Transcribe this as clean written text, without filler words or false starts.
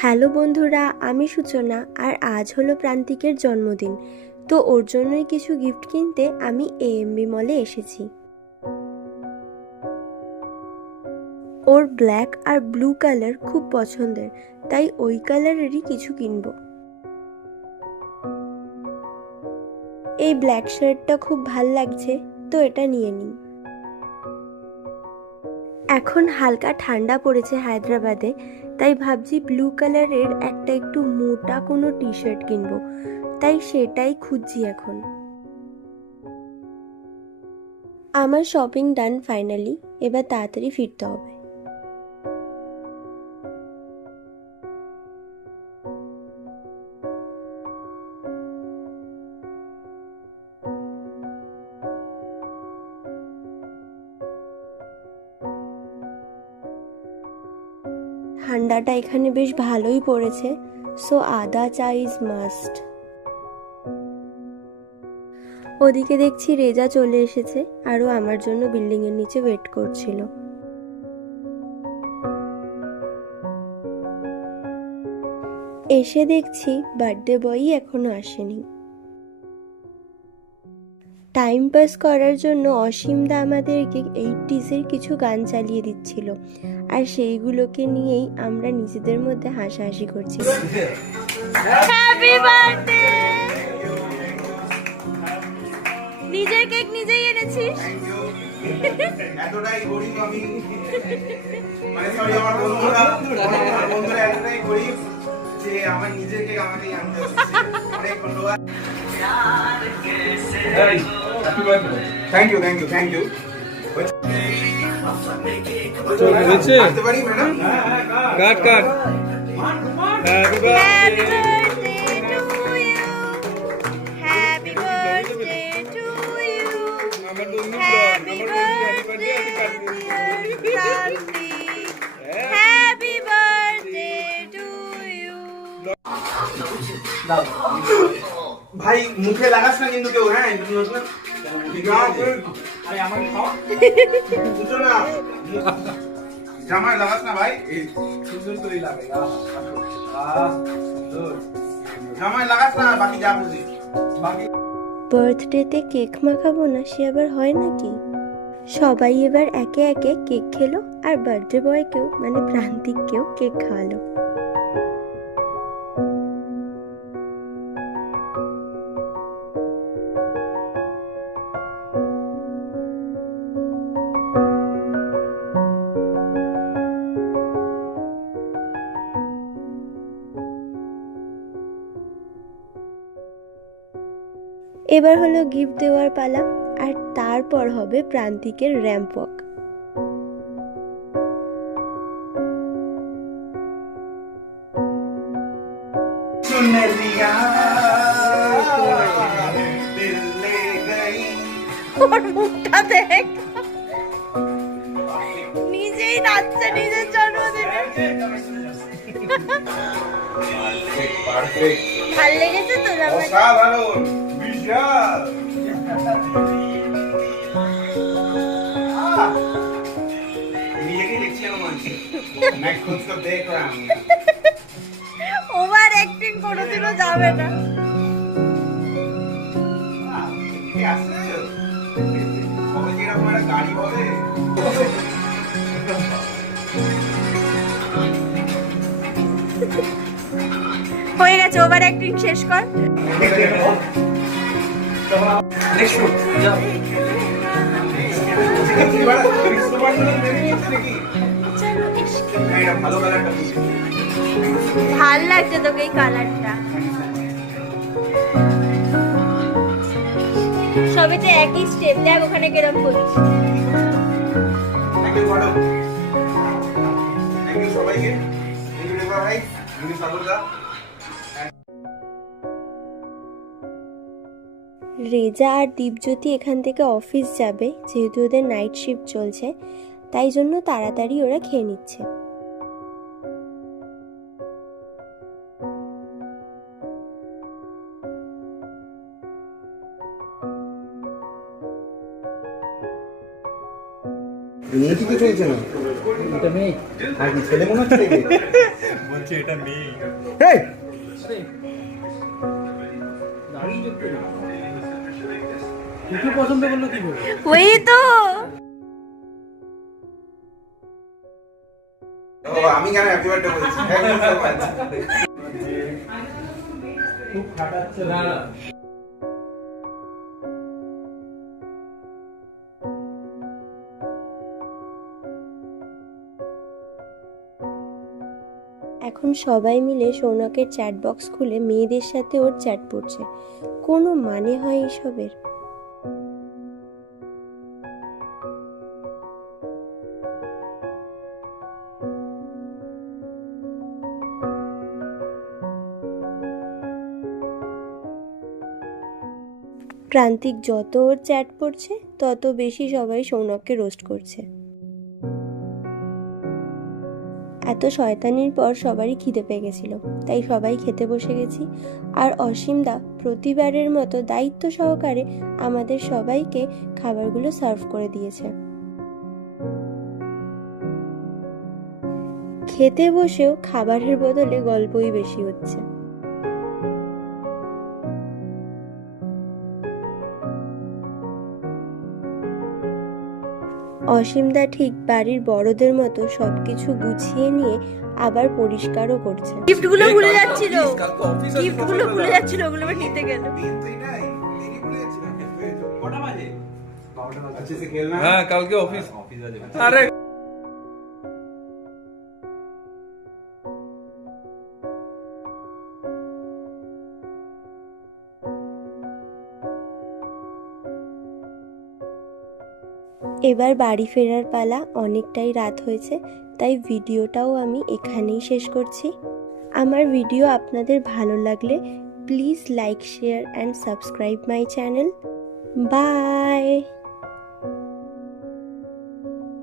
Hello বন্ধুরা, আমি সূচনা আর আজ হলো প্রান্তিকের জন্মদিন। তো ওর জন্যই কিছু গিফট কিনতে আমি এএমবি মলে এসেছি। ওর ব্ল্যাক আর ব্লু কালার খুব পছন্দের, তাই ওই কালারেরই কিছু কিনবো। এই ব্ল্যাক শার্টটা খুব ভাল লাগছে, তো এটা নিয়ে নিই। এখন হালকা ঠান্ডা পড়েছে হায়দ্রাবাদে, তাই ভাবছি ব্লু কালারের একটা একটু মোটা কোনো টি শার্ট কিনবো, তাই সেটাই খুঁজছি এখন। আমার শপিং ডান ফাইনালি, এবার তাড়াতাড়ি ফিরতে হবে। ঠান্ডাটা এখানে বেশ ভালোই পড়েছে, সো আদা চা ইজ মাস্ট। ওদিকে দেখছি রেজা চলে এসেছে, আরও আমার জন্য বিল্ডিং এর নিচে ওয়েট করছিল। এসে দেখছি বার্থডে বয়ই এখনো আসেনি। টাইম পাস করার জন্য অসীমদা আমাদেরকে 80s কিছু গান চালিয়ে দিচ্ছিল, আর সেইগুলোকে নিয়েই আমরা নিজেদের মধ্যে হাসাহাসি করছি। Happy birthday! নিজের কেক নিজেই এনেছিস? এতটাই গরিব আমি, মানে সরি আমার বন্ধুরা এতটাই গরিব যে আমার নিজের কেক আমাকেই আনতে হচ্ছে। অনেক ধন্যবাদ। Thank you. আসতে পারি madam? Cut happy birthday Happy birthday to you. আমার বন্ধু Happy birthday, Happy birthday to you. ভাই মুখে লাগাস না কিন্তু কেউ, হ্যাঁ জামায় লাগাস না ভাই, সুন্দর করে লাগাই, জামায় লাগাস না, বাকি যা বুঝি বাকি। বার্থডেতে কেক মাখাবো না, সে আবার হয় নাকি? সবাই এবার একে একে কেক খেলো, আর বার্থডে বয়কেও মানে প্রান্তিককেও কেক খাওয়ালো। এবার হলো গিফট দেওয়ার পালা, আর তারপর হবে প্রান্তিকের র্যাম্প ওয়াক। ওর মুখটা দেখ, নিজেই নাচছে নিজের জন্মদিনে। ভাল লেগেছে তো জামাটা? অসাধারণ, বিশাল। নিজেকে দেখছি আমার মনে, मैं खुद को देख रहा हूँ। ওভার অ্যাক্টিং কোনোদিনও যাবে না। গাড়ি হবে হয়ে গেছে, ওভার অ্যাক্টিং শেষ কর। ভাল লাগছে তোকে এই কালারটা, সবেতে একই স্টেপ, দেখ ওখানে কিরম করিস। সবাইকে রেজা আর দীপজ্যোতি এখান থেকে অফিস যাবে, যেহেতু ওদের নাইট শিফট চলছে, তাই জন্য তাড়াতাড়ি ওরা খেয়ে নিচ্ছে। চলছে না। এটা মেয়ে আর কি ছেলে মনে হচ্ছে দেখে? বলছি এটা মেয়ে। এই! দারুণ দেখতে কিছু পছন্দ করলো কি করে ওই তো ও, আমি কেন হ্যাপি বার্থডে বলছি? Thank you so much. খুব খাটাচ্ছে না এখন সবাই মিলে সৌনকের চ্যাট বক্স খুলে মেয়েদের সাথে ওর চ্যাট পড়ছে। কোনো মানে হয় এসবের? প্রান্তিক যত ওর চ্যাট পড়ছে তত বেশি সবাই সৌনককে রোস্ট করছে। এত শয়তানির পর সবারই খিদে পেয়ে গেছিল, তাই সবাই খেতে বসে গেছি। আর অসীমদা প্রতিবারের মতো দায়িত্ব সহকারে আমাদের সবাইকে খাবারগুলো সার্ভ করে দিয়েছে। খেতে বসেও খাবারের বদলে গল্পই বেশি হচ্ছে। অসীমদা ঠিক বাড়ির বড়দের মতো সবকিছু গুছিয়ে নিয়ে আবার পরিষ্কারও করছে। গিফটগুলো ভুলে যাচ্ছিল, গিফটগুলো ভুলে যাচ্ছিল, ওগুলো আবার নিতে গেল। দিন তো এটাই, দেরি করে যাচ্ছিলাম। কটা বাজে? 12টা বাজে। আচ্ছা, সে খেলনা? হ্যাঁ কালকে অফিস। অফিস আছে। আরে এবার বাড়ি ফেরার পালা, অনেকটাই রাত হয়েছে, তাই ভিডিওটাও আমি এখানেই শেষ করছি। আমার ভিডিও আপনাদের ভালো লাগলে please like, share and subscribe my channel. By.